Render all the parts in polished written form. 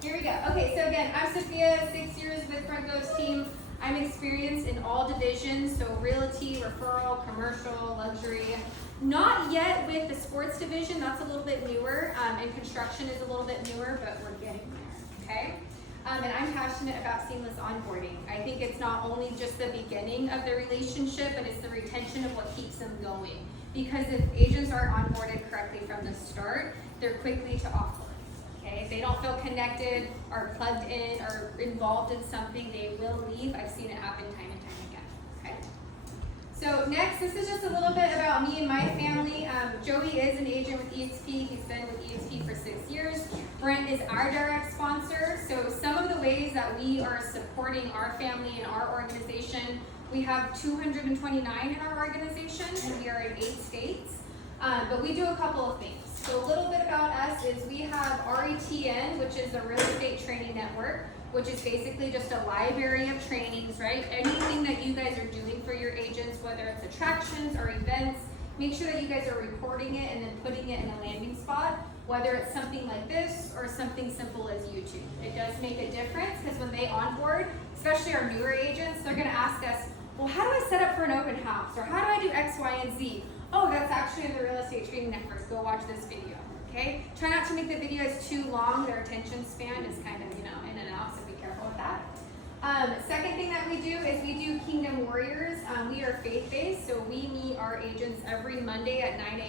Here we go. Okay, so again, I'm Sophia, 6 years with Brent Gove's team. I'm experienced in all divisions, so realty, referral, commercial, luxury. Not yet with the sports division, that's a little bit newer, and construction is a little bit newer, but we're getting there, okay? And I'm passionate about seamless onboarding. I think it's not only just the beginning of the relationship, but it's the retention of what keeps them going. Because if agents aren't onboarded correctly from the start, they're quickly to offboard. Okay, if they don't feel connected or plugged in or involved in something, they will leave. I've seen it happen time and time again. Okay. So next, this is just a little bit about me and my family. Joey is an agent with eXp. He's been with eXp for 6 years. Brent is our direct sponsor. So some of the ways that we are supporting our family and our organization, we have 229 in our organization, and we are in 8 states. But we do a couple of things. So a little bit about us is we have RETN, which is the Real Estate Training Network, which is basically just a library of trainings, right? Anything that you guys are doing for your agents, whether it's attractions or events, make sure that you guys are recording it and then putting it in a landing spot, whether it's something like this or something simple as YouTube. It does make a difference because when they onboard, especially our newer agents, they're gonna ask us, well, how do I set up for an open house? Or how do I do X, Y, and Z? Oh, that's actually in the Real Estate Training Network. Go watch this video, okay? Try not to make the videos too long. Their attention span is kind of, in and out, so be careful with that. Second thing that we do is we do Kingdom Warriors. We are faith-based, so we meet our agents every Monday at 8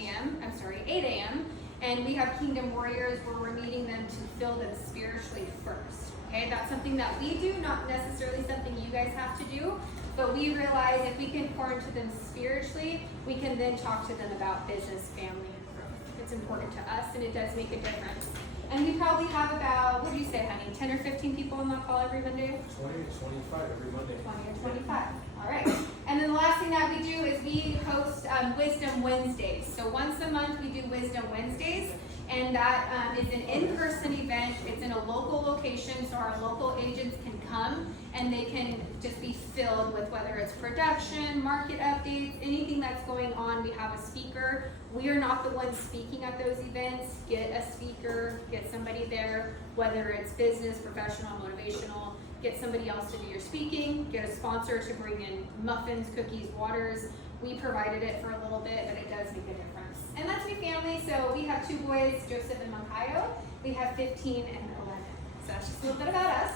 a.m. And we have Kingdom Warriors where we're meeting them to fill them spiritually first, okay? That's something that we do, not necessarily something you guys have to do. But we realize if we can pour into them spiritually, we can then talk to them about business, family, and growth. It's important to us, and it does make a difference. And we probably have about, what do you say, honey, 10 or 15 people on that call every Monday? 20 to 25 every Monday. 20 or 25. All right. And then the last thing that we do is we host Wisdom Wednesdays. So once a month, we do Wisdom Wednesdays. And that is an in-person event. It's in a local location, so our local agents can come and they can just be filled with whether it's production, market updates, anything that's going on. We have a speaker. We are not the ones speaking at those events. Get a speaker, get somebody there, whether it's business, professional, motivational. Get somebody else to do your speaking. Get a sponsor to bring in muffins, cookies, waters. We provided it for a little bit, but it does make a difference. And that's my family. So we have 2 boys, Joseph and Makayo. We have 15 and 11. So that's just a little bit about us.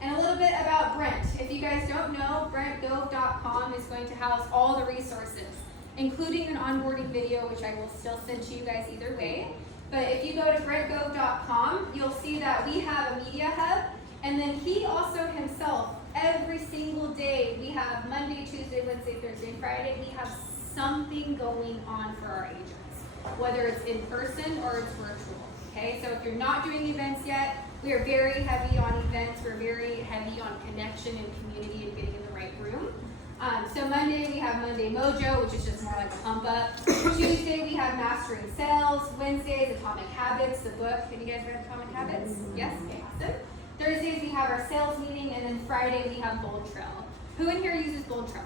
And a little bit about Brent. If you guys don't know, BrentGove.com is going to house all the resources, including an onboarding video, which I will still send to you guys either way. But if you go to BrentGove.com, you'll see that we have a media hub. And then he also himself, every single day, we have Monday, Tuesday, Wednesday, Thursday, Friday, we have something going on for our agents, whether it's in person or it's virtual, okay? So if you're not doing events yet, we are very heavy on events. We're very heavy on connection and community and getting in the right room. So Monday, we have Monday Mojo, which is just more like a pump up. Tuesday, we have Mastering Sales. Wednesday is Atomic Habits, the book. Have you guys read Atomic Habits? Yes? Okay, awesome. Thursdays, we have our sales meeting, and then Friday, we have Bold Trail. Who in here uses Bold Trail?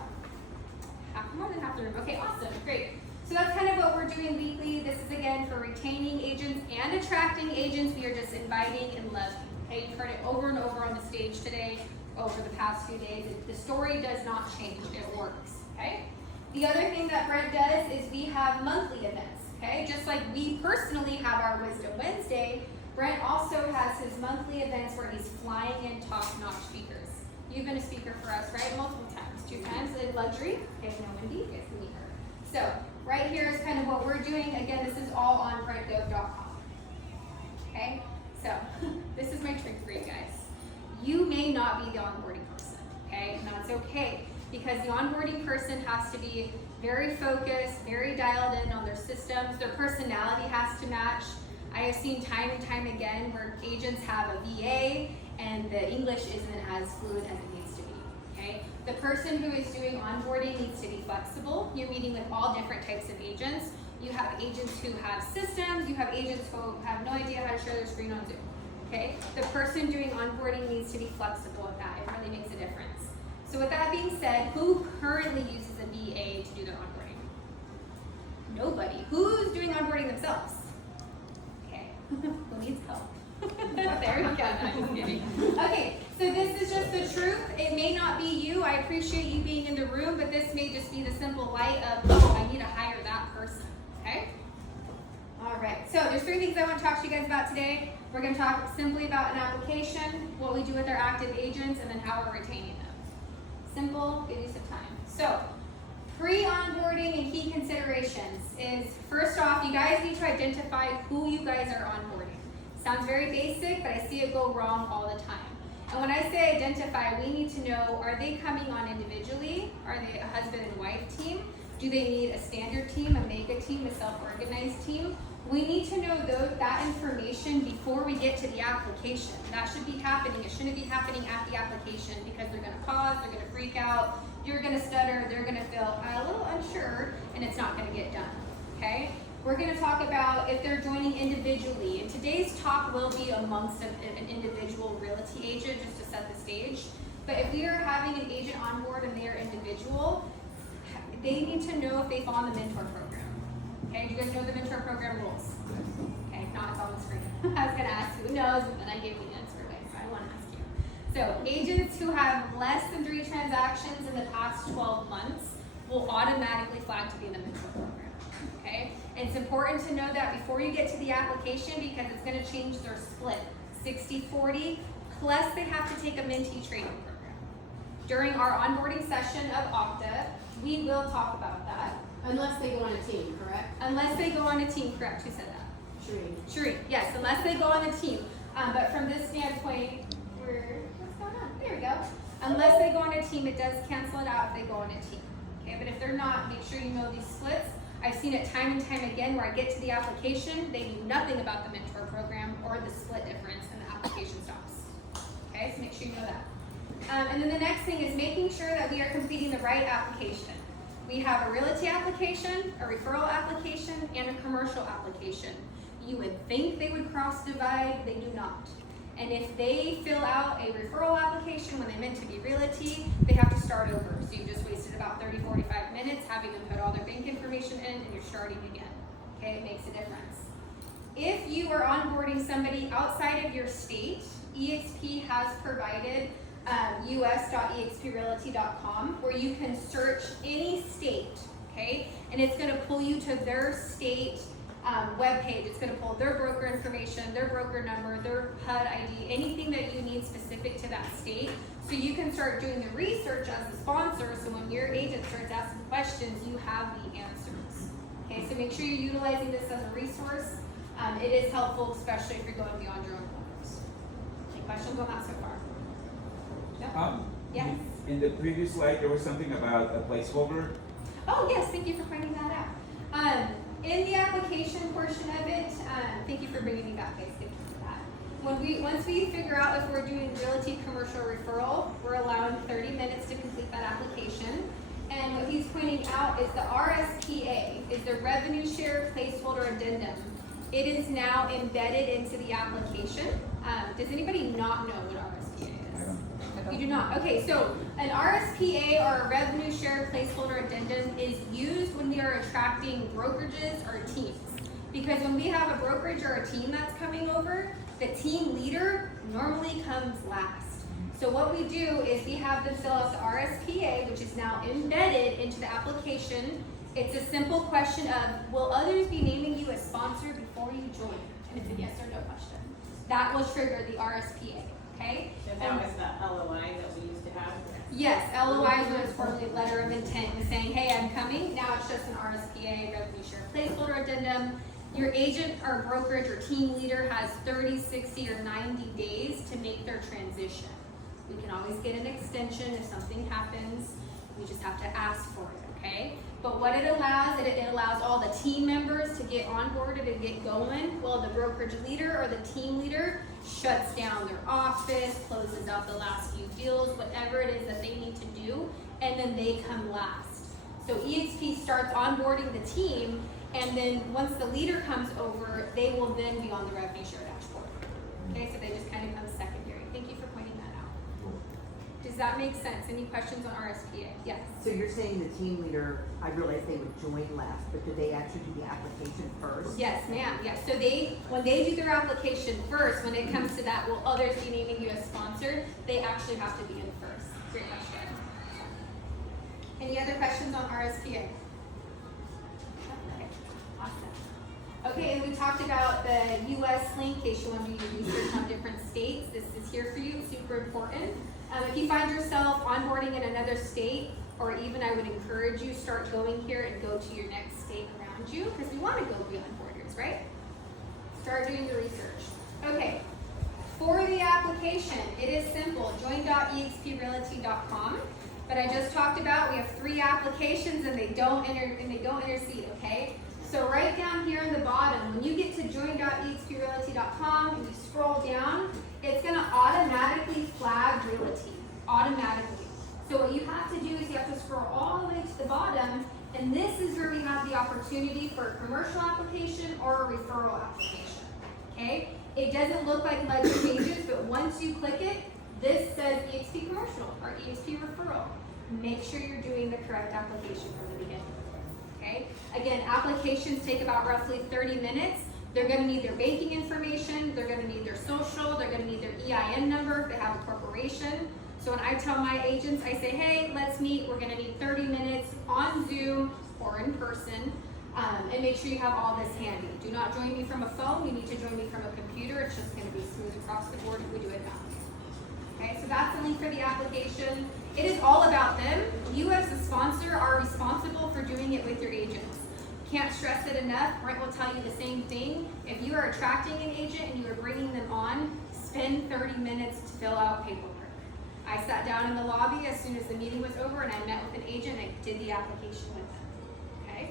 More than half the room. Okay, awesome, great. So that's kind of what we're doing weekly. This is again for retaining agents and attracting agents. We are just inviting and loving. Okay, you've heard it over and over on the stage today, over the past few days. The story does not change, it works, okay? The other thing that Brent does is we have monthly events, okay? Just like we personally have our Wisdom Wednesday, Brent also has his monthly events where he's flying in top-notch speakers. You've been a speaker for us, right? Multiple times. 2 times in luxury. You guys know Wendy, you guys can meet her. So right here is kind of what we're doing. Again, this is all on BrentGove.com. Okay, so this is my trick for you guys. You may not be the onboarding person, okay? And that's okay, because the onboarding person has to be very focused, very dialed in on their systems. Their personality has to match. I have seen time and time again where agents have a VA and the English isn't as fluent as it needs to be, okay? The person who is doing onboarding needs to be flexible. You're meeting with all different types of agents. You have agents who have systems. You have agents who have no idea how to share their screen on Zoom, okay? The person doing onboarding needs to be flexible with that. It really makes a difference. So with that being said, who currently uses a VA to do their onboarding? Nobody. Who's doing onboarding themselves? Okay, who needs help? There you go. No, I'm just kidding. Okay, so this is just the truth. It may not be you. I appreciate you being in the room, but this may just be the simple light of, oh, I need to hire that person. Okay? All right. So there's 3 things I want to talk to you guys about today. We're going to talk simply about an application, what we do with our active agents, and then how we're retaining them. Simple, good use of time. So, pre-onboarding and key considerations is, first off, you guys need to identify who you guys are onboarding. Sounds very basic, but I see it go wrong all the time. And when I say identify, we need to know, are they coming on individually? Are they a husband and wife team? Do they need a standard team, a mega team, a self-organized team? We need to know that information before we get to the application. That should be happening. It shouldn't be happening at the application because they're going to pause, they're going to freak out, you're going to stutter, they're going to feel a little unsure, and it's not going to get done. Okay? We're going to talk about if they're joining individually. And today's talk will be amongst an individual realty agent just to set the stage. But if we are having an agent on board and they are individual, they need to know if they fall in the mentor program. Okay, do you guys know the mentor program rules? Okay, if not, it's on the screen. I was going to ask who knows, but then I gave you the answer away, so I want to ask you. So, agents who have less than 3 transactions in the past 12 months will automatically flag to be in the mentor program. Okay, and it's important to know that before you get to the application because it's going to change their split 60-40, plus they have to take a mentee training program. During our onboarding session of Okta, we will talk about that. Unless they go on a team, correct? Unless they go on a team, correct? Who said that? Sheree. Yes, unless they go on a team. But from this standpoint, what's going on? There we go. Unless they go on a team, it does cancel it out if they go on a team. Okay, but if they're not, make sure you know these splits. I've seen it time and time again where I get to the application, they knew nothing about the mentor program or the split difference, and the application stops. Okay, so make sure you know that. And then the next thing is making sure that we are completing the right application. We have a realty application, a referral application, and a commercial application. You would think they would cross divide, they do not. And if they fill out a referral application when they meant to be realty, they have to start over. So you just wasted about 30-45 minutes having them put all their bank information in and you're starting again. Okay, it makes a difference. If you are onboarding somebody outside of your state, eXp has provided us.exprealty.com where you can search any state, okay? And it's going to pull you to their state webpage. It's going to pull their broker information, their broker number, their HUD ID, anything that you need specific to that state. So you can start doing the research as a sponsor, so when your agent starts asking questions, you have the answers. Okay, so make sure you're utilizing this as a resource. It is helpful, especially if you're going beyond your own borders. Any questions on that so far? Yes. In the previous slide, there was something about a placeholder. Oh yes, thank you for pointing that out. In the application portion of it, thank you for bringing me back, guys. Thank you for that. Once we figure out if we're doing realty commercial referral, we're allowing 30 minutes to complete that application. And what he's pointing out is the RSPA, is the revenue share placeholder addendum. It is now embedded into the application. Does anybody not know what RSPA is? You do not. Okay, so an RSPA or a revenue share placeholder addendum is used when we are attracting brokerages or teams. Because when we have a brokerage or a team that's coming over, the team leader normally comes last. So what we do is we have them fill out the RSPA, which is now embedded into the application. It's a simple question of, will others be naming you as sponsor before you join? And it's a yes or no question. That will trigger the RSPA. Okay? And that was the LOI that we used to have? Yes, LOI was formerly letter of intent saying, hey, I'm coming. Now it's just an RSPA, revenue share placeholder addendum. Your agent or brokerage or team leader has 30, 60, or 90 days to make their transition. We can always get an extension if something happens. We just have to ask for it, okay? But what it allows all the team members to get onboarded and get going, while the brokerage leader or the team leader shuts down their office, closes out the last few deals, whatever it is that they need to do, and then they come last. So eXp starts onboarding the team, and then once the leader comes over, they will then be on the revenue share dashboard. Okay, so they just kind of come secondary. Thank you for pointing that out. Does that make sense? Any questions on RSPA? Yes. So you're saying the team leader, I realize they would join last, but did they actually do the application first? Yes, ma'am, yes. So when they do their application first, when it comes to that, will others be naming you as sponsor, they actually have to be in first. Great question. Any other questions on RSPA? Okay, awesome. Okay, and we talked about the US link in case you want to do your research on different states. This is here for you, super important. If you find yourself onboarding in another state, or even I would encourage you, start going here and go to your next state around you, because we want to go beyond borders, right? Start doing the research. Okay, for the application, it is simple, join.exprealty.com. But I just talked about we have 3 applications and they don't intercede, okay? So right down here in the bottom, when you get to join.exprealty.com and you scroll down, it's gonna automatically flag realty, automatically. So what you have to do is you have to scroll all the way to the bottom, and this is where we have the opportunity for a commercial application or a referral application, okay? It doesn't look like ledger pages, but once you click it, this says eXp commercial or eXp referral. Make sure you're doing the correct application from the beginning, okay? Again, applications take about roughly 30 minutes. They're gonna need their banking information, they're gonna need their social, they're gonna need their EIN number if they have a corporation. So when I tell my agents, I say, hey, let's meet, we're gonna need 30 minutes on Zoom or in person, and make sure you have all this handy. Do not join me from a phone, you need to join me from a computer. It's just gonna be smooth across the board if we do it that way. Okay, so that's the link for the application. It is all about them. You as a sponsor are responsible for doing it with your agents. Can't stress it enough. Brent will tell you the same thing. If you are attracting an agent and you are bringing them on, spend 30 minutes to fill out paperwork. I sat down in the lobby as soon as the meeting was over and I met with an agent and did the application with them. Okay?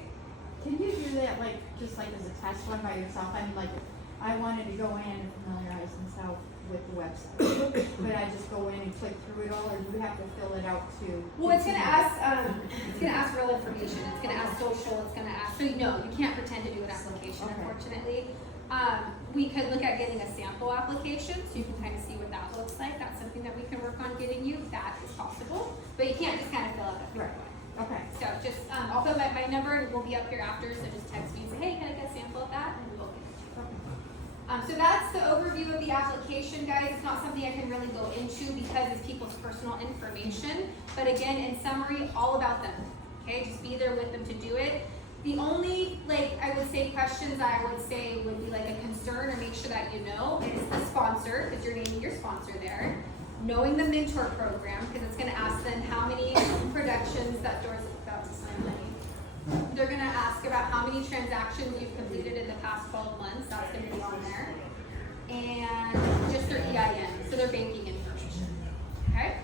Can you do that like, just like as a test one by yourself? I mean, like, if I wanted to go in and familiarize myself with the website, could I just go in and click through it all, or do you have to fill it out too? Well, it's gonna ask real information. It's gonna ask social. It's gonna ask. So no, you can't pretend to do an application, Okay. unfortunately. We could look at getting a sample application, so you can kind of see what that looks like. That's something that we can work on getting you. That is possible, but you can't just kind of fill out that paperwork. Okay. So just, I'll put my number and we'll be up here after. So just text me and say, hey, can I get a sample of that? And we'll get it to you. So that's the overview of the application, guys. It's not something I can really go into because it's people's personal information. But again, in summary, all about them. Okay, just be there with them to do it. The only, I would say, questions I would say would be like a concern or make sure that you know is the sponsor, because you're naming your sponsor there. Knowing the mentor program, because it's going to ask them how many productions that Doris is about to sign money. They're going to ask about how many transactions you've completed in the past 12 months. That's going to be on there. And just their EIN, so their banking information. Okay?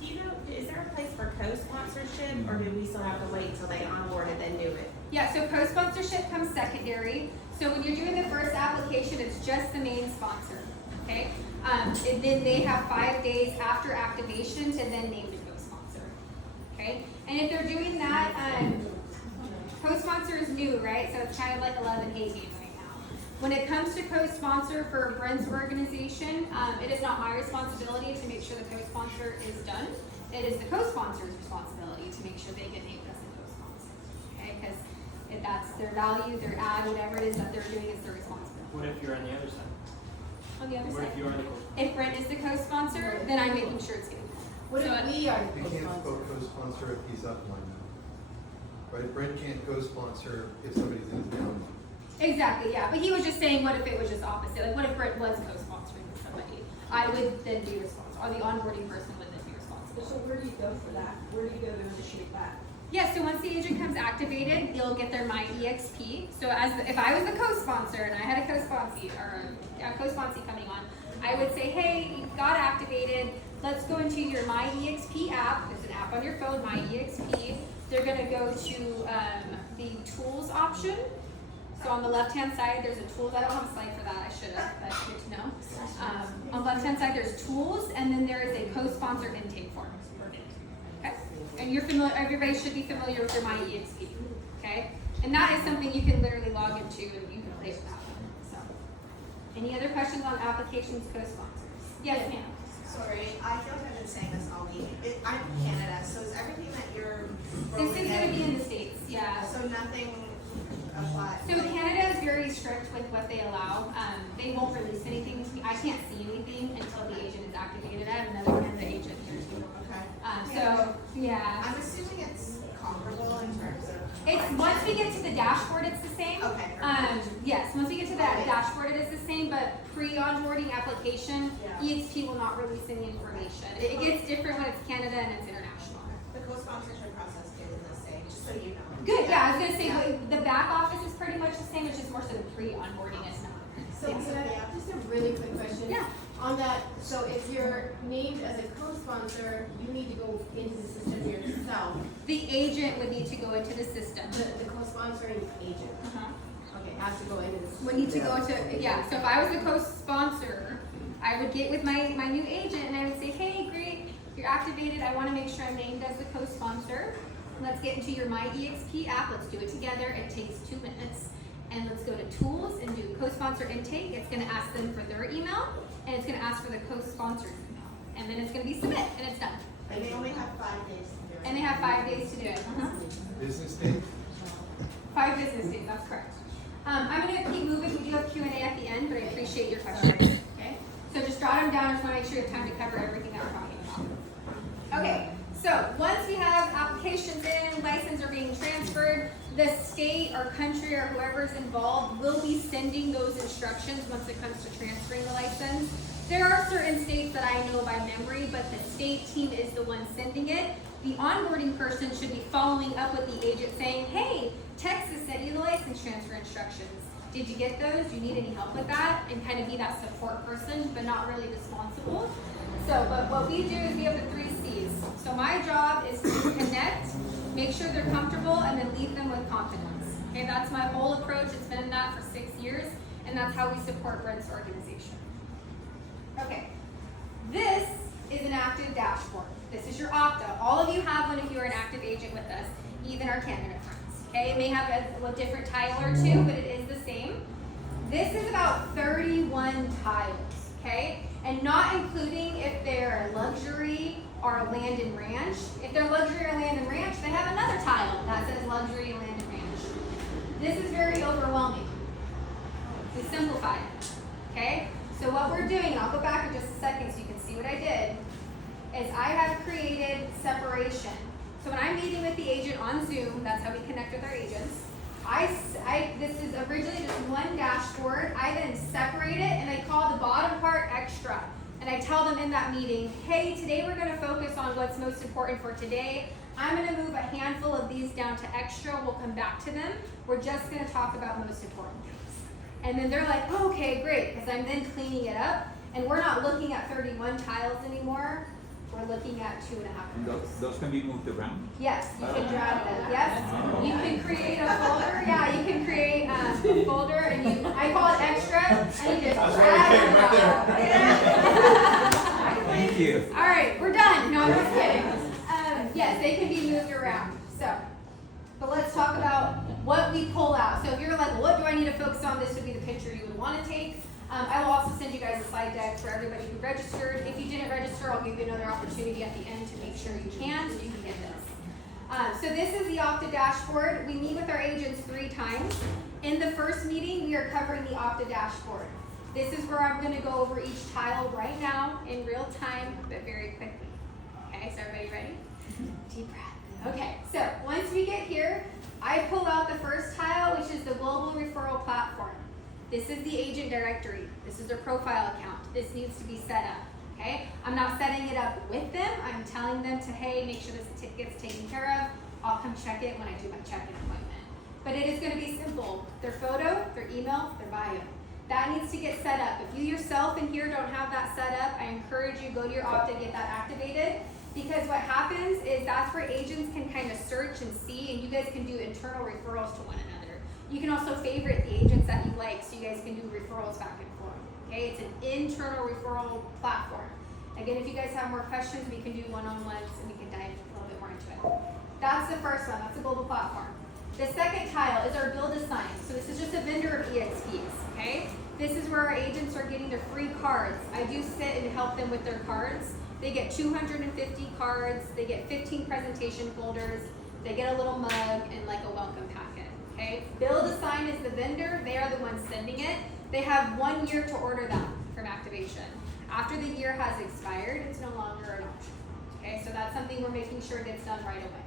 Do you know, is there a place for co-sponsorship, or do we still have to wait till they onboard and then do it? Yeah, so co-sponsorship comes secondary. So when you're doing the first application, it's just the main sponsor. Okay? And then they have 5 days after activation to then name the co-sponsor. Okay? And if they're doing that, co-sponsor is new, right? So it's kind of like 11-18 right now. When it comes to co-sponsor for Brent's organization, it is not my responsibility to make sure the co-sponsor is done. It is the co-sponsor's responsibility to make sure they get named as a co-sponsor. Okay? Because if that's their value, their ad, whatever it is that they're doing is their responsibility. What if you're on the other side? On the other What side. if you are the co-sponsor? If Brent is the co-sponsor, then I'm making sure it's getting done. What So, if we are He the can't co-sponsor? co-sponsor if he's upline now. Right, Brent can't co-sponsor if somebody's in his downline. Exactly, yeah. But he was just saying, what if it was just opposite? Like, what if Brent was co-sponsoring with somebody? I would then be responsible, or the onboarding person would then be responsible. So where do you go for that? Where do you go to initiate that? Yeah, so once the agent comes activated, you'll get their My eXp. So if I was the co-sponsor and I had a co-sponsee or a co-sponsee coming on, I would say, hey, you got activated. Let's go into your My eXp app. There's an app on your phone, My eXp. They're gonna go to the tools option. So on the left-hand side, there's a tools. I don't have a slide for that. I should have, but good to know. On the left-hand side, there's tools, and then there is a co-sponsor intake form. Okay, and you're familiar. Everybody should be familiar with your My eXp. Okay, and that is something you can literally log into and you can play with that one. So, any other questions on applications co-sponsors? Yes, ma'am. Sorry, I feel like I've been saying this all week. I'm from Canada, so is everything that you're This rolling is gonna in- be in the States, yeah. So nothing applies? So Canada is very strict with what they allow. They won't release anything to me. I can't see anything until the agent is activated. I have another Canada agent here too. Okay. So, yeah. I'm assuming it's comparable in terms of. It's, once we get to the dashboard, it's the same. Okay, perfect. Yes, once we get to that dashboard, it is the same, but pre-onboarding application, Yeah. eXp will not release any information. It gets different when it's Canada and it's international. The co-sponsorship process is the same, just so you know. Good, yeah, I was gonna say, the back office is pretty much the same, it's just more so the pre-onboarding is not. So, Yeah. can I, just a really quick question? Yeah. On that, so if you're named as a co-sponsor, you need to go into the system yourself, The agent would need to go into the system. the co-sponsoring agent, okay, has to go into the system. Would need to go to, yeah, so if I was the co-sponsor, I would get with my new agent and I would say, hey, great, you're activated, I wanna make sure I'm named as the co-sponsor. Let's get into your My eXp app, let's do it together, it takes 2 minutes. And let's go to tools and do co-sponsor intake, it's gonna ask them for their email, and it's gonna ask for the co-sponsor's email. And then it's gonna be submit, and it's done. And they only have 5 days to do it. And they have 5 days to do it. Business day? 5 business days, that's correct. I'm gonna keep moving, we do have Q&A at the end, but I appreciate your questions, okay? So just jot them down, I just wanna make sure you have time to cover everything that we're talking about. Okay, so once we have applications in, licenses are being transferred, the state or country or whoever is involved will be sending those instructions once it comes to transferring the license. There are certain states that I know by memory, but the state team is the one sending it. The onboarding person should be following up with the agent saying, hey, Texas sent you the license transfer instructions. Did you get those? Do you need any help with that? And kind of be that support person, but not really responsible. So, but what we do is we have the 3 C's. So my job is to connect, make sure they're comfortable, and then leave them with confidence. Okay, that's my whole approach. It's been that for 6 years, and that's how we support Brent's organization. Okay, this is an active dashboard. This is your Opta. All of you have one if you are an active agent with us, even our Canada friends. Okay, it may have a different tile or 2, but it is the same. This is about 31 tiles, okay? And not including if they're luxury or land and ranch. If they're luxury or land and ranch, they have another tile that says luxury, land and ranch. This is very overwhelming. We simplify it, okay? So what we're doing, and I'll go back in just a second so you can see what I did, is I have created separation. So when I'm meeting with the agent on Zoom, that's how we connect with our agents. This is originally just one dashboard. I then separate it and I call the bottom part extra. And I tell them in that meeting, hey, today we're gonna focus on what's most important for today. I'm gonna move a handful of these down to extra. We'll come back to them. We're just gonna talk about most important things. And then they're like, oh, okay, great, because I'm then cleaning it up. And we're not looking at 31 tiles anymore. We're looking at 2.5. Those can be moved around? Yes, you can drag them. Yes, you can create a folder. Yeah, you can create a folder, and I call it extra, and you just drag it. Thank you. All right, we're done. No, I'm just kidding. Yes, they can be moved around. So, but let's talk about what we pull out. So if you're like, well, what do I need to focus on? This would be the picture you would want to take. I will also send you guys a slide deck for everybody who registered. If you didn't register, I'll give you another opportunity at the end to make sure you can, so you can get this. So this is the Opta dashboard. We meet with our agents 3 times. In the first meeting, we are covering the Opta dashboard. This is where I'm going to go over each tile right now in real time, but very quickly. Okay, so everybody ready? Deep breath. Okay, so once we get here, I pull out the first tile, which is the global referral platform. This is the agent directory. This is their profile account. This needs to be set up, okay? I'm not setting it up with them. I'm telling them to, hey, make sure this gets taken care of. I'll come check it when I do my check-in appointment. But it is gonna be simple. Their photo, their email, their bio. That needs to get set up. If you yourself in here don't have that set up, I encourage you, go to your Opta and get that activated. Because what happens is that's where agents can kind of search and see, and you guys can do internal referrals to one another. You can also favorite the agents that you like, so you guys can do referrals back and forth. Okay, it's an internal referral platform. Again, if you guys have more questions, we can do one-on-ones and we can dive a little bit more into it. That's the first one, that's a global platform. The second tile is our build a sign. So this is just a vendor of eXps, okay? This is where our agents are getting their free cards. I do sit and help them with their cards. They get 250 cards, they get 15 presentation folders, they get a little mug and like a welcome packet, okay? Build a Sign is the vendor, they are the ones sending it. They have 1 year to order that from activation. After the year has expired, it's no longer an option, okay? So that's something we're making sure gets done right away,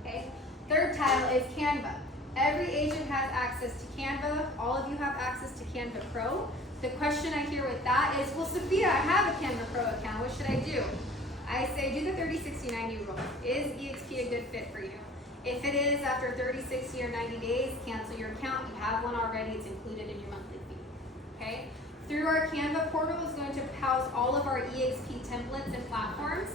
okay? Third tile is Canva. Every agent has access to Canva. All of you have access to Canva Pro. The question I hear with that is, well, Sophia, I have a Canva Pro account. What should I do? I say do the 30, 60, 90 rule. Is eXp a good fit for you? If it is, after 30, 60, or 90 days, cancel your account. You have one already. It's included in your monthly fee, okay? Through our Canva portal is going to house all of our eXp templates and platforms,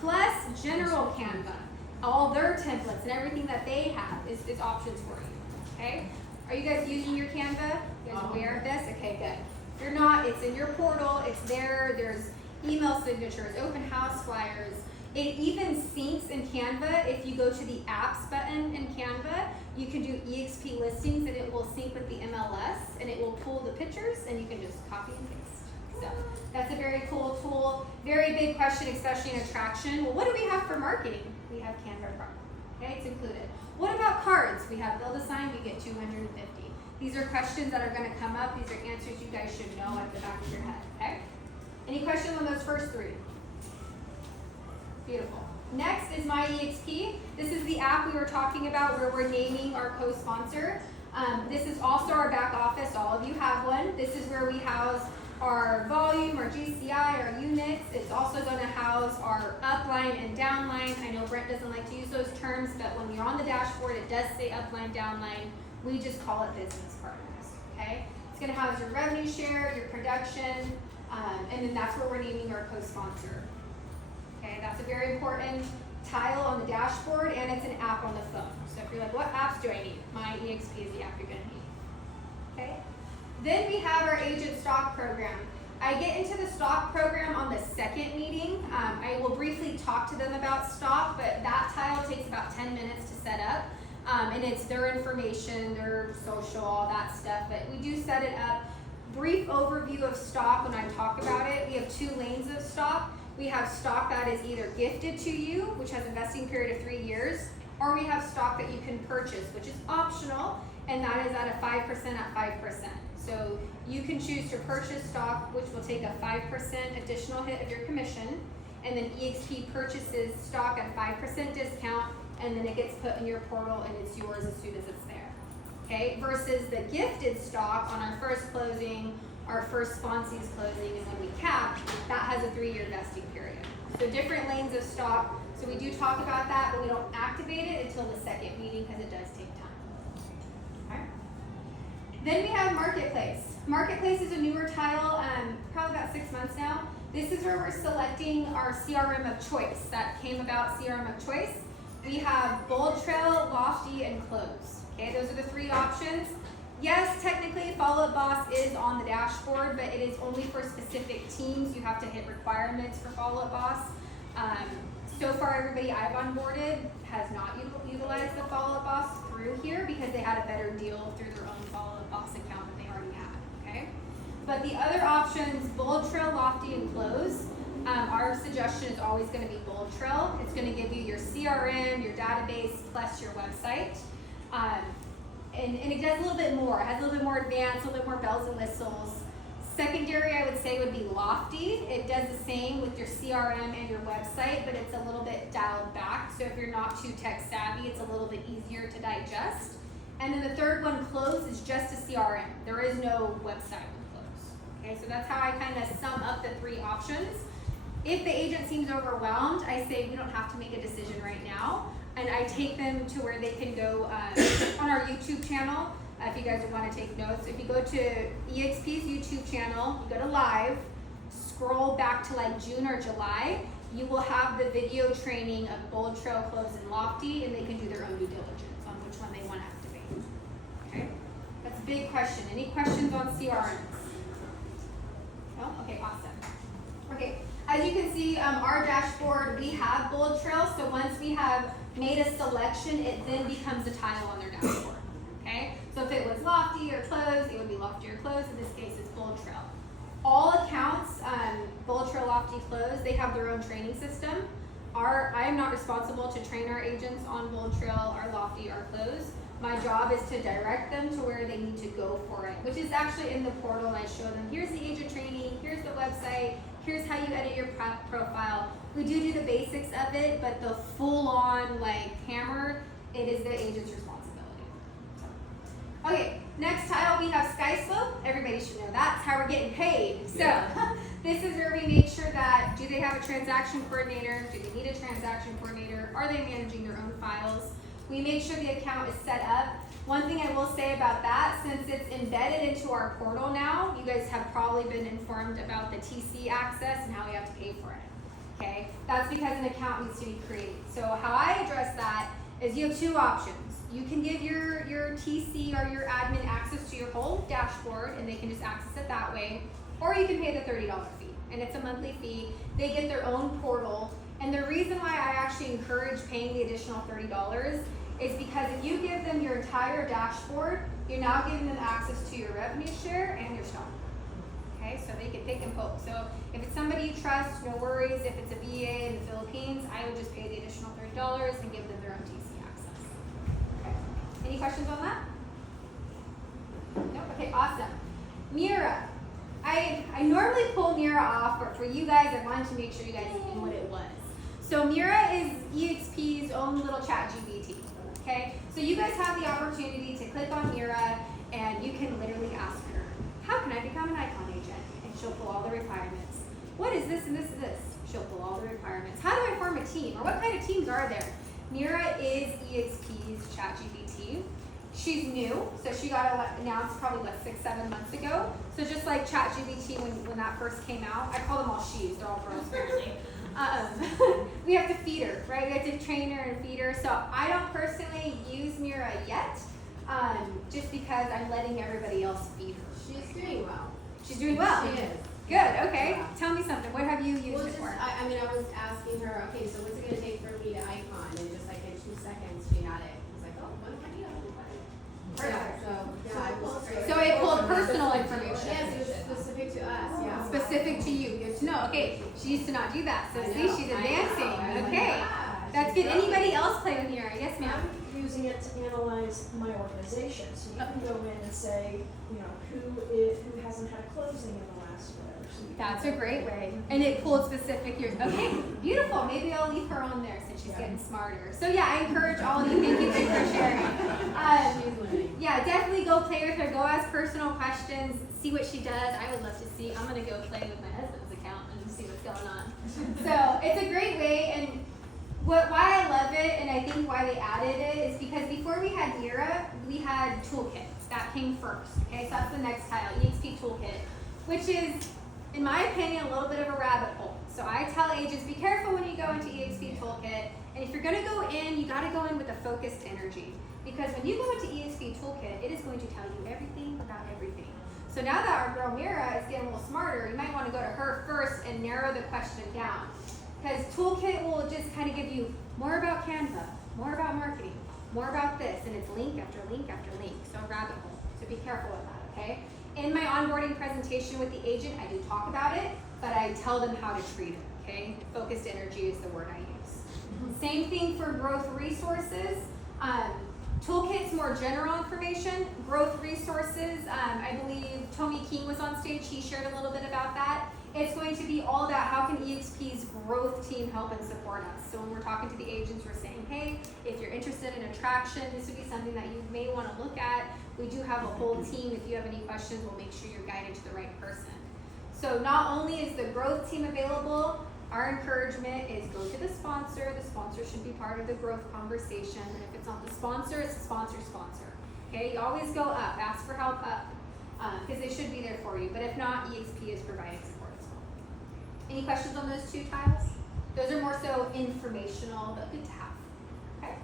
plus general Canva. All their templates and everything that they have is options for you, okay? Are you guys using your Canva? You guys aware of this? Okay, good. If you're not, it's in your portal, it's there, there's email signatures, open house flyers. It even syncs in Canva. If you go to the apps button in Canva, you can do eXp listings and it will sync with the MLS and it will pull the pictures and you can just copy and paste. So that's a very cool tool. Very big question, especially in attraction. Well, what do we have for marketing? We have Canva Pro, okay, it's included. What about cards? We have Build a Sign, we get 250. These are questions that are gonna come up. These are answers you guys should know at the back of your head, okay? Any questions on those first three? Beautiful. Next is My eXp. This is the app we were talking about where we're naming our co-sponsor. This is also our back office. All of you have one. This is where we house our volume, our GCI, our units. It's also going to house our upline and downline. I know Brent doesn't like to use those terms, but when you're on the dashboard, it does say upline, downline. We just call it business partners, okay? It's going to house your revenue share, your production, and then that's where we're naming our co-sponsor. Okay, that's a very important tile on the dashboard, and it's an app on the phone. So if you're like, what apps do I need? My eXp is the app you're going to need, okay? Then we have our agent stock program. I get into the stock program on the second meeting. I will briefly talk to them about stock, but that tile takes about 10 minutes to set up. And it's their information, their social, all that stuff, but we do set it up. Brief overview of stock when I talk about it. We have 2 lanes of stock. We have stock that is either gifted to you, which has a vesting period of 3 years, or we have stock that you can purchase, which is optional, and that is at a 5% at 5%. So you can choose to purchase stock, which will take a 5% additional hit of your commission, and then eXp purchases stock at a 5% discount, and then it gets put in your portal and it's yours as soon as it's there. Okay, versus the gifted stock on our first closing, our first sponsees closing, and when we cap, that has a 3-year vesting period. So different lanes of stock. So we do talk about that, but we don't activate it until the second meeting because it does take time. Okay. Then we have Marketplace. Marketplace is a newer tile, probably about 6 months now. This is where we're selecting our CRM of choice. That came about CRM of choice. We have Bold Trail, Lofty, and Close. Okay, those are the 3 options. Yes, technically Follow Up Boss is on the dashboard, but it is only for specific teams. You have to hit requirements for Follow Up Boss. So far, everybody I've onboarded has not utilized the Follow Up Boss through here because they had a better deal through their own Follow Up Boss account that they already had, okay? But the other options, Bold Trail, Lofty, and Close, our suggestion is always going to be Bold Trail. It's going to give you your CRM, your database, plus your website. And it does a little bit more. It has a little bit more advanced, a little bit more bells and whistles. Secondary, I would say, would be Lofty. It does the same with your CRM and your website, but it's a little bit dialed back. So if you're not too tech savvy, it's a little bit easier to digest. And then the third one, Close, is just a CRM. There is no website with Close. Okay, so that's how I kind of sum up the 3 options. If the agent seems overwhelmed, I say we don't have to make a decision right now. And I take them to where they can go on our YouTube channel. If you guys want to take notes, if you go to eXp's YouTube channel, you go to live, scroll back to like June or July, you will have the video training of Bold Trail, Close, and Lofty, and they can do their own due diligence on which one they want to activate. Okay, that's a big question. Any questions on CRMs? No? Okay, awesome. Okay, as you can see, our dashboard, we have Bold Trail, so once we have made a selection, it then becomes a tile on their dashboard. Okay, so if it was Lofty or Close, it would be Lofty or Close. In this case, it's Bold Trail. All accounts, Bold Lofty Close, they have their own training system. I am not responsible to train our agents on Bold Trail, our Lofty, our Close. My job is to direct them to where they need to go for it, which is actually in the portal, and I show them, here's the agent training, here's the website, here's how you edit your profile. We do the basics of it, but the full-on, like, hammer, it is the agent's responsibility. Okay, next title we have Sky Slope. Everybody should know that's how we're getting paid. So this is where we make sure that, do they have a transaction coordinator? Do they need a transaction coordinator? Are they managing their own files? We make sure the account is set up. One thing I will say about that, since it's embedded into our portal now, you guys have probably been informed about the TC access and how we have to pay for it. Okay, that's because an account needs to be created. So how I address that is you have two options. You can give your TC or your admin access to your whole dashboard and they can just access it that way, or you can pay the $30 fee, and it's a monthly fee. They get their own portal, and the reason why I actually encourage paying the additional $30 is because if you give them your entire dashboard, you're now giving them access to your revenue share and your stock. Okay, so they can pick and poke. So if it's somebody you trust, no worries. If it's a VA in the Philippines, I would just pay the additional $30 and give them their own TC access. Okay. Any questions on that? Nope. Okay, awesome. Mira. I normally pull Mira off, but for you guys, I wanted to make sure you guys knew what it was. So Mira is eXp's own little chat GPT. Okay, so you guys have the opportunity to click on Mira and you can literally ask her, how can I become an icon agent? And she'll pull all the requirements. What is this and this and this? She'll pull all the requirements. How do I form a team? Or what kind of teams are there? Mira is eXp's chat GPT. She's new, so she got announced probably 6-7 months ago. So just like chat GPT when that first came out, I call them all she's, they're all girls apparently. We have to feed her, right? We have to train her and feed her. So I don't personally use Mira yet, just because I'm letting everybody else feed her. She's doing well. She's doing well. She is. Good. Okay. Yeah. Tell me something. What have you used Well, it just, for? I mean, I was asking her, okay, so what's it gonna take for me to icon? And just like in 2 seconds, she got it. I was like, oh, what do I need? Perfect. I was. So it pulled personal information. Yes, it was specific to us, yeah. Specific to you. Good to know. Okay. She used to not do that. So I see, know, she's I know. advancing. I know. Okay. Yeah, That's she's good. growing. Anybody else play with Mira? Yes, ma'am. I'm using it to analyze my organization, so you can go in and say, you know, who hasn't had a closing in the last whatever. So you can That's a go great in. way. And it pulled specific years. Okay, beautiful. Maybe I'll leave her on there since she's getting smarter. So yeah, I encourage all of you. Thank you for sharing. She's learning. Yeah, definitely go play with her. Go ask personal questions. See what she does. I would love to see. I'm gonna go play with my husband's account and see what's going on. So it's a great way, and why I love it, and I think why they added it is because before we had Mira, we had Toolkit. That came first. Okay, so that's the next title, eXp Toolkit, which is, in my opinion, a little bit of a rabbit hole. So I tell agents, be careful when you go into eXp Toolkit, and if you're gonna go in, you gotta go in with a focused energy. Because when you go into eXp Toolkit, it is going to tell you everything about everything. So now that our girl Mira is getting a little smarter, you might want to go to her first and narrow the question down. Because Toolkit will just kind of give you more about Canva, more about marketing, more about this, and it's link after link after link, so rabbit hole. So be careful with that, okay? In my onboarding presentation with the agent, I do talk about it, but I tell them how to treat it, okay? Focused energy is the word I use. Same thing for growth resources. Toolkit's more general information. Growth resources, I believe Tommy King was on stage. He shared a little bit about that. It's going to be all about how can eXp's growth team help and support us. So when we're talking to the agents, we're saying, hey, if you're interested in attraction, this would be something that you may want to look at. We do have a whole team. If you have any questions, we'll make sure you're guided to the right person. So not only is the growth team available, our encouragement is go to the sponsor. The sponsor should be part of the growth conversation. And if it's not the sponsor, it's the sponsor's sponsor. Okay, you always go up, ask for help up, because they should be there for you. But if not, eXp is providing support as well. Any questions on those two tiles? Those are more so informational, but good to have. Okay.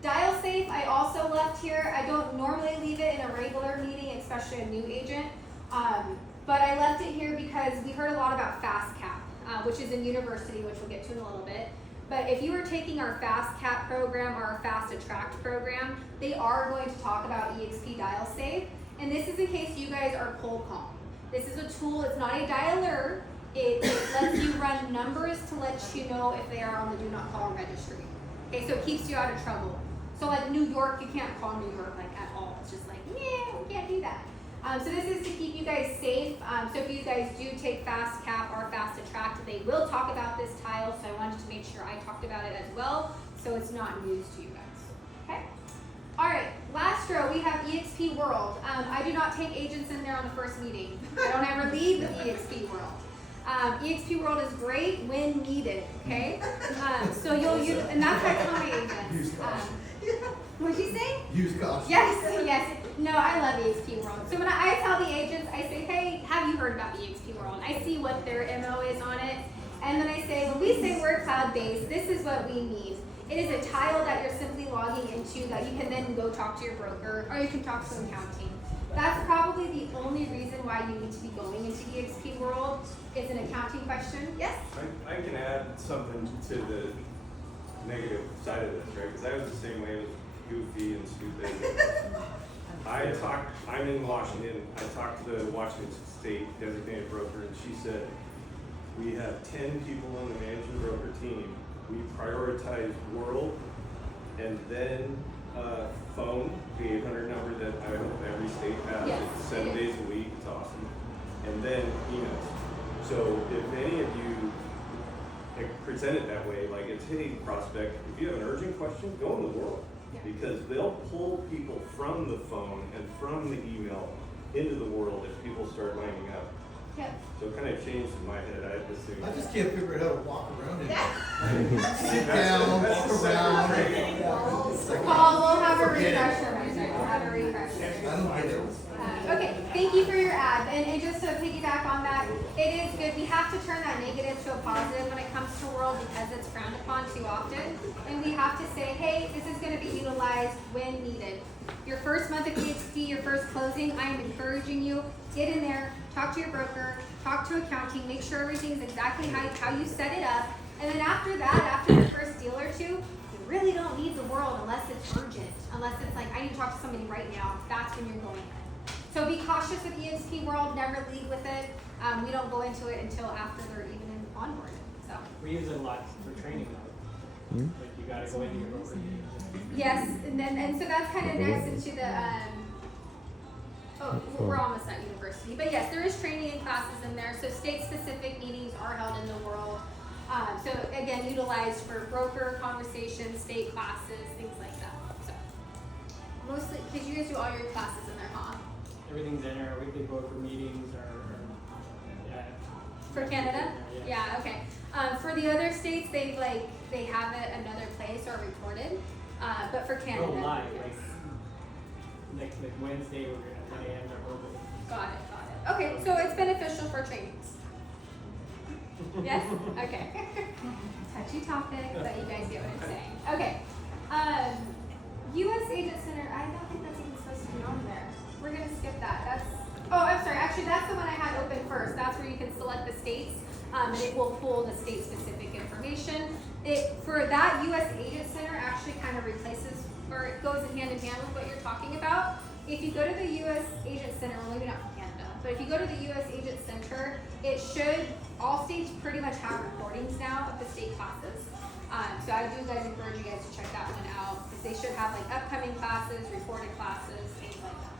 Dial safe, I also left here. I don't normally leave it in a regular meeting, especially a new agent. But I left it here because we heard a lot about FastCap. Which is in university, which we'll get to in a little bit. But if you are taking our Fast Cap program or our Fast Attract program, they are going to talk about eXp Dial Save. And this is in case you guys are cold calling. This is a tool, it's not a dialer. It lets you run numbers to let you know if they are on the do not call registry. Okay, so it keeps you out of trouble. So like New York, you can't call New York like at all. It's just like, yeah, we can't do that. So this is to keep you guys safe. So if you guys do take Fast Cap or Fast Attract, they will talk about this tile. So I wanted to make sure I talked about it as well, so it's not news to you guys. Okay. All right. Last row we have eXp World. I do not take agents in there on the first meeting. I don't ever leave with eXp World. eXp World is great when needed. Okay. So you'll use, and that's why I tell my agents. What'd you say? Use caution. Yes, yes. No, I love eXp World. So when I tell the agents, I say, hey, have you heard about eXp World? I see what their MO is on it. And then I say, when we say we're cloud-based, this is what we mean. It is a tile that you're simply logging into that you can then go talk to your broker or you can talk to accounting. That's probably the only reason why you need to be going into eXp World. It's an accounting question. Yes? I can add something to the negative side of this, right? Because I was the same way, it was goofy and stupid. I'm in Washington, I talked to the Washington State designated broker, and she said, we have 10 people on the managing broker team. We prioritize world, and then phone, the 800 number that I hope every state has. Yes. It's 7 days a week, it's awesome. And then emails. So if any of you present it that way, like it's, hey, prospect, if you have an urgent question, go in the world. Because they'll pull people from the phone and from the email into the world if people start lining up. Yep. So it kind of changed in my head, I assume. I just can't figure out how to walk around it. Sit That's down, the walk second around. Paul, we'll have a refresher, my friend. We'll have a refresher. I don't get it. Okay, thank you for your ad. And just to piggyback on that, it is good. We have to turn that negative to a positive when it comes to world because it's frowned upon too often. And we have to say, hey, this is going to be utilized when needed. Your first month of eXp, your first closing, I am encouraging you, get in there, talk to your broker, talk to accounting, make sure everything's exactly how you set it up. And then after that, after the first deal or two, you really don't need the world unless it's urgent. Unless it's like, I need to talk to somebody right now. That's when you're going in. So be cautious with eXp World, never lead with it. We don't go into it until after they're even onboarded. So We use it a lot for training though. Like you gotta go into your brokerage. yes, and so that's kind of next into the we're almost at university. But yes, there is training and classes in there. So state-specific meetings are held in the world. So again, utilized for broker conversations, state classes, things like that. So mostly, because you guys do all your classes in there, huh? Everything's in there, weekly broker meetings or yeah. For Canada? Yeah, okay. For the other states, they have it another place or recorded. But for Canada. Go live, yes. like Wednesday, we're gonna 10 a.m. our broker. Got it. Okay, so it's beneficial for trainings. Yes? Okay. Touchy topic, but you guys get what I'm saying. Okay. U.S. Agent Center, I don't think that's even supposed to be on there. We're gonna skip that. I'm sorry, actually that's the one I had open first. That's where you can select the states, and it will pull the state-specific information. For that U.S. Agent Center actually kind of replaces, or it goes in hand with what you're talking about. If you go to the U.S. Agent Center, well maybe not for Canada, but if you go to the U.S. Agent Center, it should, all states pretty much have recordings now of the state classes. So I do guys encourage you guys to check that one out, because they should have like upcoming classes, recorded classes, things like that.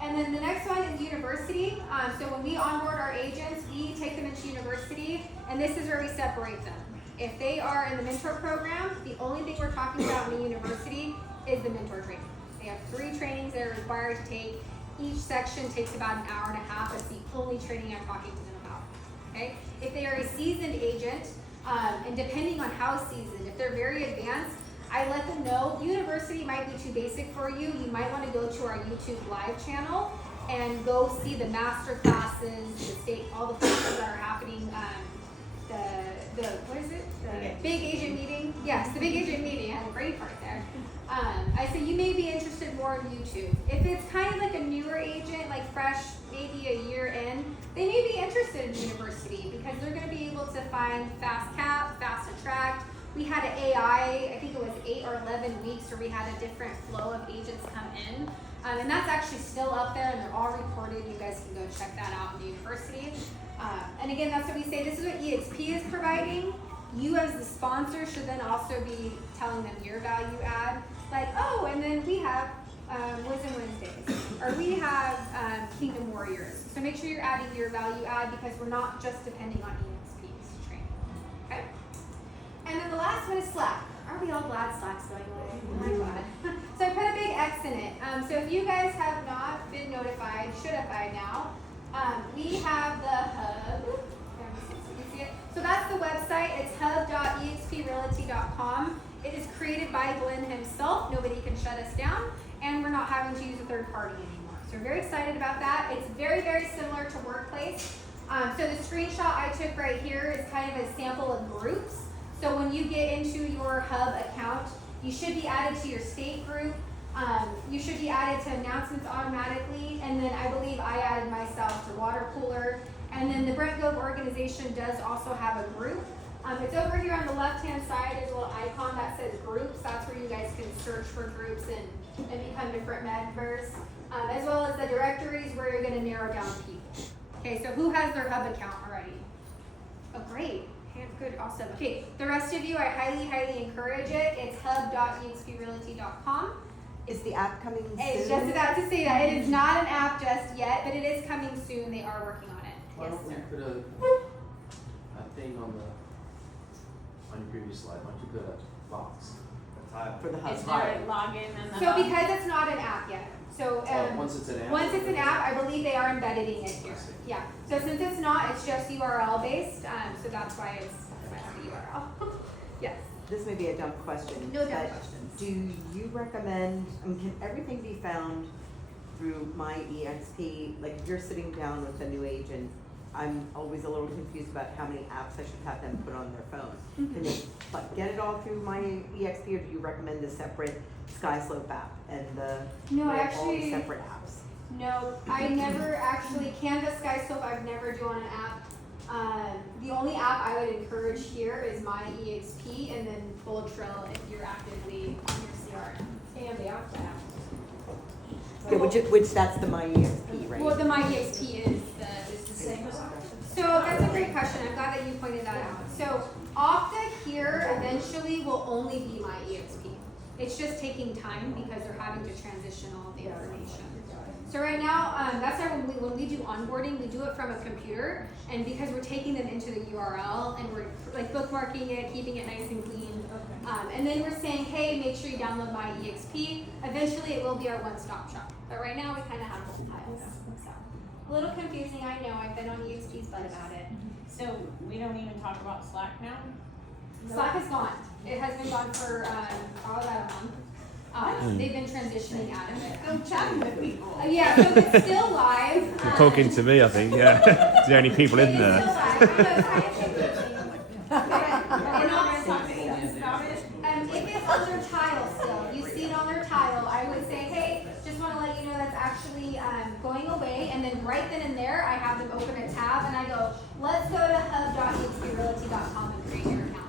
And then the next one is university. So when we onboard our agents, we take them into university, and this is where we separate them. If they are in the mentor program, the only thing we're talking about in the university is the mentor training. They have 3 trainings they're required to take. Each section takes about an hour and a half. That's the only training I'm talking to them about. Okay? If they are a seasoned agent, and depending on how seasoned, if they're very advanced, I let them know university might be too basic for you. You might want to go to our YouTube live channel and go see the master classes, all the classes that are happening. What is it? The big agent meeting. Yes, the big agent meeting. I had a brain fart there. I said you may be interested more in YouTube. If it's kind of like a newer agent, like fresh, maybe a year in, they may be interested in university because they're going to be able to find Fast Cap, Fast Attract. We had an AI, I think it was 8 or 11 weeks where we had a different flow of agents come in. And that's actually still up there and they're all recorded. You guys can go check that out in the university. And again, that's what we say, this is what eXp is providing. You as the sponsor should then also be telling them your value add. Like, oh, and then we have Wisdom Wednesdays, or we have Kingdom Warriors. So make sure you're adding your value add because we're not just depending on eXp's training. Okay? And then the last one is Slack. Are we all glad Slack's going away? I'm glad. So I put a big X in it. So if you guys have not been notified, should have by now, we have the hub. You can see it. So that's the website. It's hub.exprealty.com. It is created by Glenn himself. Nobody can shut us down. And we're not having to use a third party anymore. So we're very excited about that. It's very, very similar to Workplace. So the screenshot I took right here is kind of a sample of groups. So when you get into your hub account, you should be added to your state group. You should be added to announcements automatically. And then I believe I added myself to water cooler. And then the Brent Gove organization does also have a group. It's over here on the left-hand side. There's a little icon that says groups. That's where you guys can search for groups and become different members. As well as the directories where you're going to narrow down people. Okay, so who has their hub account already? Oh, great. Good, awesome. Okay, the rest of you, I highly, highly encourage it. It's hub.exprealty.com. Is the app coming soon? It's just about to say that. It is not an app just yet, but it is coming soon. They are working on it. Why Yes, don't we sir. put a thing on your previous slide? Why don't you put a box? For the hub. Is there a login and the So because it's not an app yet. So Once it's an app? once it's an app, I believe they are embedding it here. I see. Yeah. So since it's not, it's just URL based. So that's why it's the URL. Yes. This may be a dumb question. No dumb but questions. Do you recommend, can everything be found through my eXp? Like if you're sitting down with a new agent, I'm always a little confused about how many apps I should have them put on their phone. Can they get it all through my eXp, or do you recommend the separate SkySlope app and No, all actually- the separate apps? No, I never actually, Canvas SkyScope I've never do on an app. The only app I would encourage here is my eXp and then Bold Trail if you're actively on your CRM. And the app. Yeah, which that's the my eXp, right? Well, the my eXp is It's the same as ours. So that's a great question. I'm glad that you pointed that out. So Okta here eventually will only be my eXp. It's just taking time because they're having to transition all of the information. So right now, that's why when we do onboarding, we do it from a computer, and because we're taking them into the URL and we're like bookmarking it, keeping it nice and clean. And then we're saying, hey, make sure you download my eXp. Eventually, it will be our one-stop shop. But right now, we kind of have both piles. So a little confusing, I know. I've been on eXp's butt about it. So we don't even talk about Slack now? Slack is gone. It has been gone for about a month. They've been transitioning out of it. Go chatting with people. Yeah, so it's still live. You're talking to me, I think, yeah. It's the only people in It is still there. live. I know, it's kind of confusing. And also, if it's on their tile still, you see it on their tile, I would say, hey, just want to let you know that's actually going away. And then right then and there, I have them open a tab and I go, let's go to hub.exprealty.com and create your account.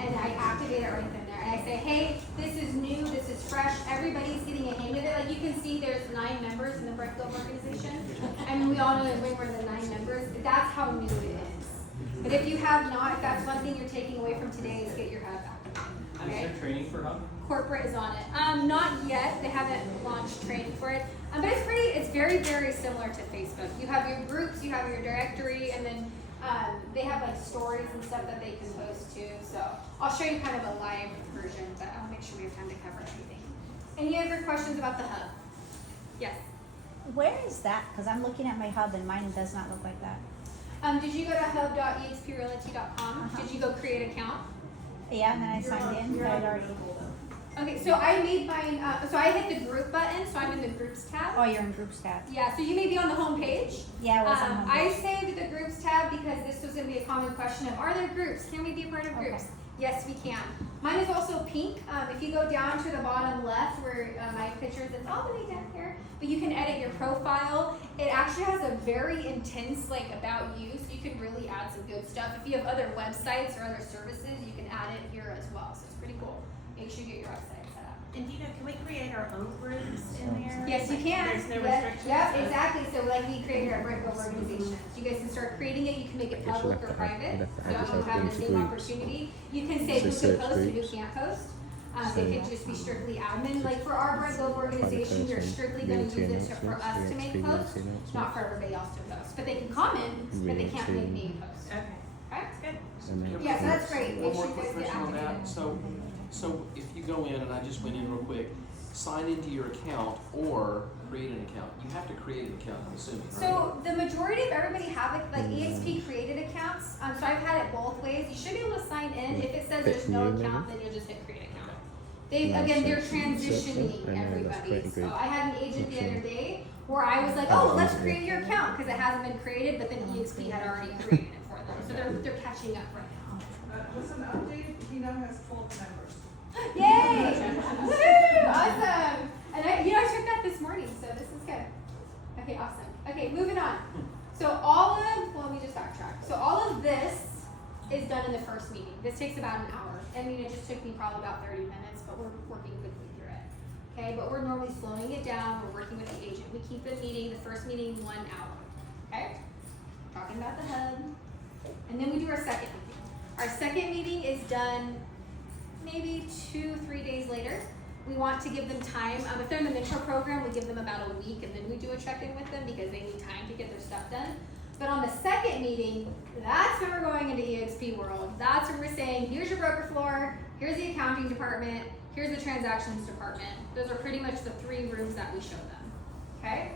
And I activate it right then there. And I say, hey, this is new, this is fresh, everybody's getting a hang of it. Like you can see there's 9 members in the Brent Gove organization. And we all know that when we're the 9 members, that's how new it is. But if you have not, if that's one thing you're taking away from today is get your hub activated. Is Okay? there training for Hub? Corporate is on it. Not yet. They haven't launched training for it. But it's very, very similar to Facebook. You have your groups, you have your directory, and then they have like stories and stuff that they can post too. So I'll show you kind of a live version, but I'll make sure we have time to cover everything. Any other questions about the hub? Yes. Where is that? Because I'm looking at my hub and mine does not look like that. Did you go to hub.exprealty.com? Did you go create an account? Yeah, and then I signed in, but I'd already. Okay, so I made mine, so I hit the group button, so I'm in the groups tab. Oh, you're in groups tab. Yeah, so you may be on the home page. Yeah, I was on home I page. saved the groups tab because this was going to be a common question of, are there groups? Can we be a part of groups? Okay. Yes, we can. Mine is also pink. If you go down to the bottom left where my pictures, it's all the way down here, but you can edit your profile. It actually has a very intense about you, so you can really add some good stuff. If you have other websites or other services, you can add it here as well. So it's pretty cool. Make sure you get your website set up. And do you know, can we create our own groups in there? Yes, you Like, can. There's no Yep, restrictions? Yep, exactly. So like we created our Brent Gove organization. You guys can start creating it. You can make it public or private. So you have the same opportunity. You can say who can post and who can't post. They could just be strictly admin. Like for our Brent Gove organization, we're strictly gonna use it for us to make posts, not for everybody else to post. But they can comment, but they can't make me post. Okay, Okay? good. Yeah, so that's great. One Make more sure you quick guys get question on that. activated. So if you go in, and I just went in real quick, sign into your account or create an account. You have to create an account, I'm assuming, right? So the majority of everybody have it, like eXp created accounts. So I've had it both ways. You should be able to sign in. If it says there's no account, then you'll just hit create account. They're transitioning everybody. So I had an agent the other day where I was like, oh, let's create your account because it hasn't been created, but then eXp had already created it for them. So they're catching up right now. Just an update, he now has 12 members. Yay! Woo! Awesome! And I took that this morning, so this is good. Okay, awesome. Okay, moving on. So let me just backtrack. So all of this is done in the first meeting. This takes about an hour. I mean, it just took me probably about 30 minutes, but we're working quickly through it. Okay, but we're normally slowing it down. We're working with the agent. We keep the first meeting 1 hour. Okay? Talking about the hub. And then we do our second meeting. Our second meeting is done maybe 2-3 days later. We want to give them time. If they're in the mentor program, we give them about a week and then we do a check-in with them because they need time to get their stuff done. But on the second meeting, that's when we're going into eXp world. That's when we're saying, here's your broker floor, here's the accounting department, here's the transactions department. Those are pretty much the 3 rooms that we show them, okay?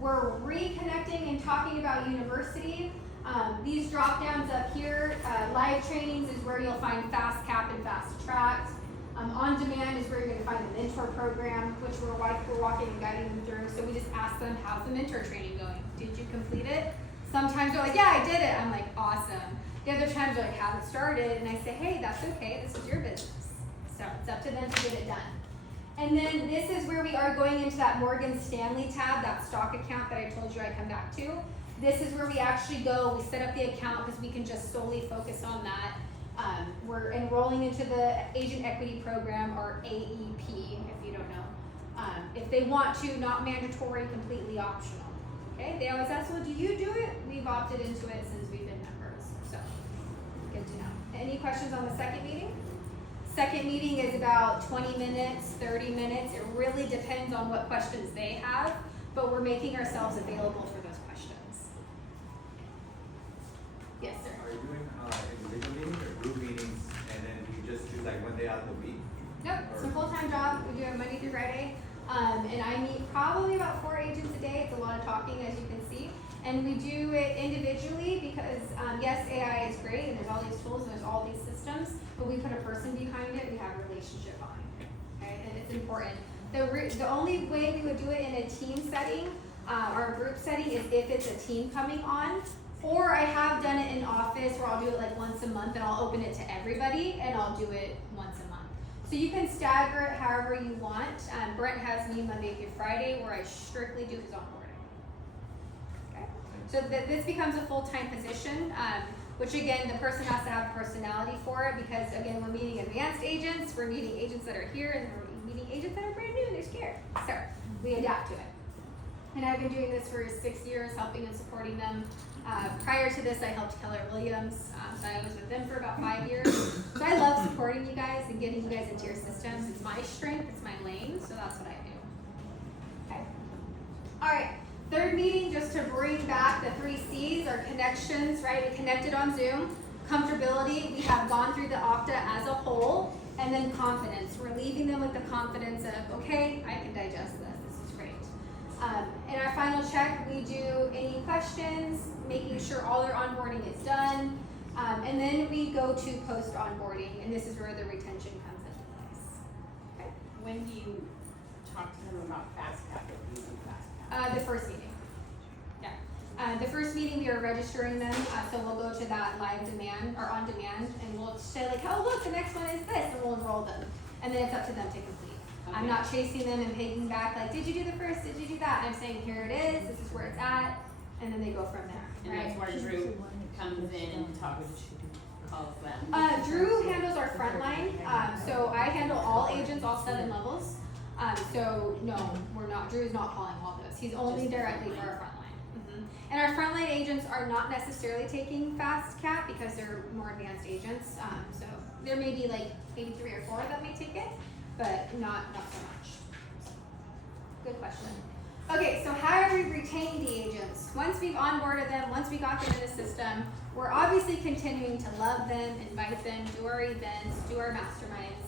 We're reconnecting and talking about university. These drop downs up here, live trainings is where you'll find fast cap and fast attract. On demand is where you're gonna find the mentor program, which we're walking and guiding them through. So we just ask them, how's the mentor training going? Did you complete it? Sometimes they're like, yeah, I did it. I'm like, awesome. The other times they're like, haven't started. And I say, hey, that's okay. This is your business. So it's up to them to get it done. And then this is where we are going into that Morgan Stanley tab, that stock account that I told you I'd come back to. This is where we actually go, we set up the account because we can just solely focus on that. We're enrolling into the Agent Equity Program, or AEP, if you don't know. If they want to, not mandatory, completely optional. Okay, they always ask, well, do you do it? We've opted into it since we've been members, so good to know. Any questions on the second meeting? Second meeting is about 20 minutes, 30 minutes. It really depends on what questions they have, but we're making ourselves available for those questions. Yes, sir. Are you doing individual meetings or group meetings, and then you just do like one day out of the week? Nope, it's a full-time job. We do it Monday through Friday. And I meet probably about 4 agents a day. It's a lot of talking, as you can see. And we do it individually because, yes, AI is great, and there's all these tools and there's all these systems, but we put a person behind it. We have a relationship behind it, okay? And it's important. The only way we would do it in a team setting or a group setting is if it's a team coming on. Or I have done it in office where I'll do it like once a month and I'll open it to everybody and I'll do it once a month. So you can stagger it however you want. Brent has me Monday through Friday where I strictly do his onboarding. Okay. So this becomes a full-time position, which again, the person has to have personality for it because again, we're meeting advanced agents, we're meeting agents that are here, and we're meeting agents that are brand new and they're scared. So we adapt to it. And I've been doing this for 6 years, helping and supporting them. Prior to this, I helped Keller Williams, so I was with them for about 5 years. So I love supporting you guys and getting you guys into your systems. It's my strength, it's my lane, so that's what I do. Okay. All right, third meeting, just to bring back the 3 C's, our connections, right? We connected on Zoom. Comfortability, we have gone through the Okta as a whole, and then confidence. We're leaving them with the confidence of, okay, I can digest this. This is great. In our final check, we do any questions, making sure all their onboarding is done, and then we go to post onboarding, and this is where the retention comes into place. Okay. When do you talk to them about FastCap or using FastCap? The first meeting. Yeah. The first meeting we are registering them, so we'll go to that live demand or on demand, and we'll say like, oh look, the next one is this, and we'll enroll them, and then it's up to them to complete. I'm not chasing them and paying back like, did you do the first? Did you do that? I'm saying here it is. This is where it's at, and then they go from there. And right? that's where Drew comes in and talks calls them? Drew handles our front line, so I handle all agents, all 7 levels. So no, we're not, Drew's not calling all those, he's only directly for our front line. And our frontline agents are not necessarily taking fast cat because they're more advanced agents, so there may be like maybe 3 or 4 that may take it, but not so much. Good question. Okay, so how do we retain the agents? Once we've onboarded them, once we got them in the system, we're obviously continuing to love them, invite them, do our events, do our masterminds.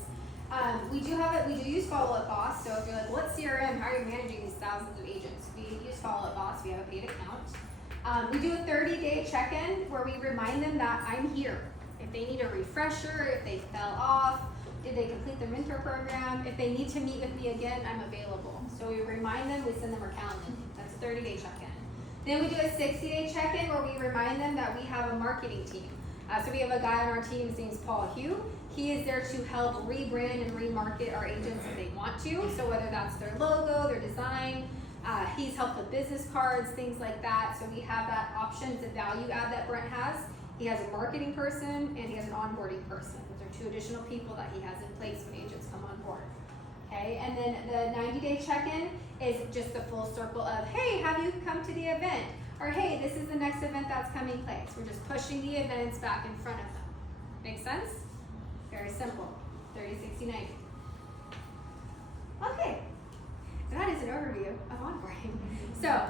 We do use Follow Up Boss, so if you're like, what CRM, how are you managing these thousands of agents? We use Follow Up Boss, we have a paid account. We do a 30-day check-in where we remind them that I'm here. If they need a refresher, if they fell off, did they complete their mentor program, if they need to meet with me again, I'm available. So we remind them, we send them our calendar. That's a 30-day check-in. Then we do a 60-day check-in where we remind them that we have a marketing team. So we have a guy on our team, his name's Paul Hugh. He is there to help rebrand and remarket our agents if they want to. So whether that's their logo, their design, he's helped with business cards, things like that. So we have that option, it's a value add that Brent has. He has a marketing person and he has an onboarding person. Those are 2 additional people that he has in place when agents come on board. Okay, and then the 90-day check-in is just the full circle of, hey, have you come to the event? Or hey, this is the next event that's coming place. We're just pushing the events back in front of them. Make sense? Very simple. 30, 60, 90. Okay, so that is an overview of onboarding. So